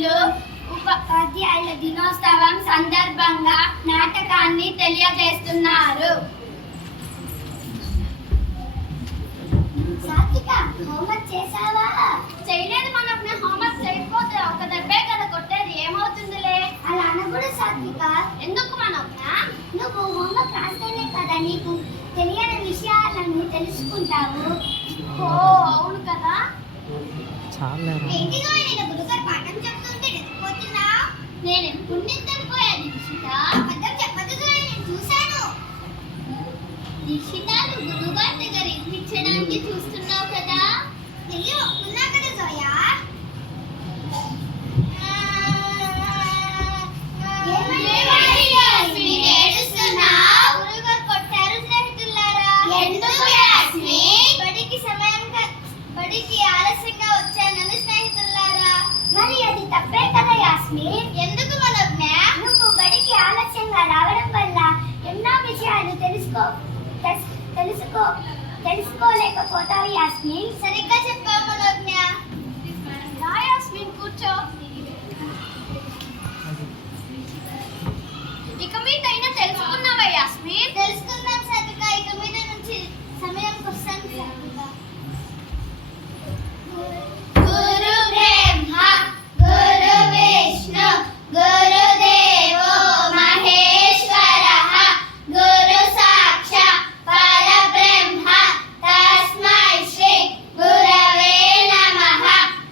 విద్యార్థులు ఉపాధ్యాయుల దినోత్సవం సందర్భంగా నాటకాన్ని తెలియజేస్తున్నారు. సాత్విక, హోంవర్క్ చేసావా? చేయలేదు మనకు. హోంవర్క్ చేయకపోతే ఒక దెబ్బే కదా కొట్టేది, ఏమవుతుందిలే. అలా అనకూడదు సాత్విక. ఎందుకు మనకు? నువ్వు హోంవర్క్ రాస్తేనే కదా నీకు తెలియని విషయాలను తెలుసుకుంటావు. ఓ అవును కదా. ఏంటిగా నేను గురుగారు పాఠం చెప్తుంటే నిద్రపోతున్నా? నేను ఎప్పుడు నిద్రపోయాను దీక్షిత? అబద్ధం చెప్పదు జోయ్, నేను చూశాను. దీక్షిత, నువ్వు గురుగారి దగ్గర ఇప్పించడానికి చూస్తున్నావు కదా. వెళ్ళి ఒప్పుకున్నా కదా జోయా. గురుగారు కొట్టారు స్నేహితులారా. ఎందుకు యాస్మిన్? బడికి ఆలస్యంగా వచ్చానని స్నేహితులారా. మరి అది తప్పే కదా యాస్మిన్. ఎందుకు మనోజ్ఞ? నువ్వు బడికి ఆలస్యంగా రావడం వల్ల ఎన్నో విషయాలు తెలుసుకోలేకపోతావు యాస్మిన్. సరిగ్గా చెప్పావు మనోజ్ఞ. రా యాస్మిన్, కూర్చో. ఇక మీదైనా తెలుసుకున్నావా యాస్మిన్? తెలుసుకున్నాను సరిగ్గా. ఇక మీద నుంచి సమయంకి వస్తాను సరిగ్గా. గురు బ్రహ్మ గురు విష్ణు గురుదేవో మహేశ్వరః గురు సాక్షాత్ పరబ్రహ్మ తస్మై శ్రీ గురవే నమః.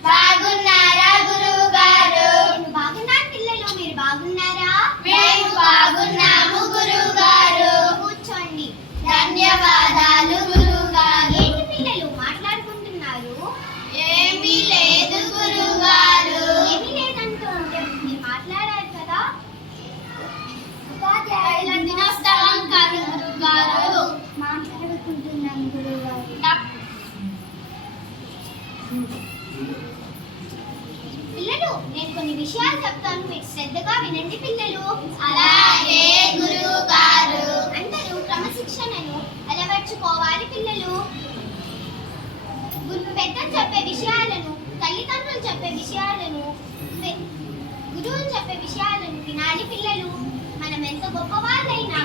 బాగున్నారా గురువు గారు? నేను బాగున్నాను పిల్లలు, మీరు బాగున్నారా? మేము బాగున్నాము గురువు గారు. కూర్చోండి. ధన్యవాదాలు గురువు గారు. ఏంటి పిల్లలు మాట్లాడుకుంటున్నారు? ఏమీ లేదు గురువు గారు. ఏమీ లేదంటూ ఉంటే మీరు మాట్లాడారు కదా. ఉపాధ్యాయుల దినోత్సవం కాదు గురువు గారు. మాట్లాడుకుంటున్నాను గురువు గారు. పిల్లలు, నేను కొన్ని విషయాలు చెప్తాను, మీరు శ్రద్ధగా వినండి పిల్లలు. అలాగే గురువు గారు. అందరూ క్రమశిక్షణను అలవర్చుకోవాలి పిల్లలు. పెద్దలు చెప్పే విషయాలను, తల్లిదండ్రులు చెప్పే విషయాలను, గురువులు చెప్పే విషయాలను వినాలి పిల్లలు. మనం ఎంత గొప్పవాళ్ళైనా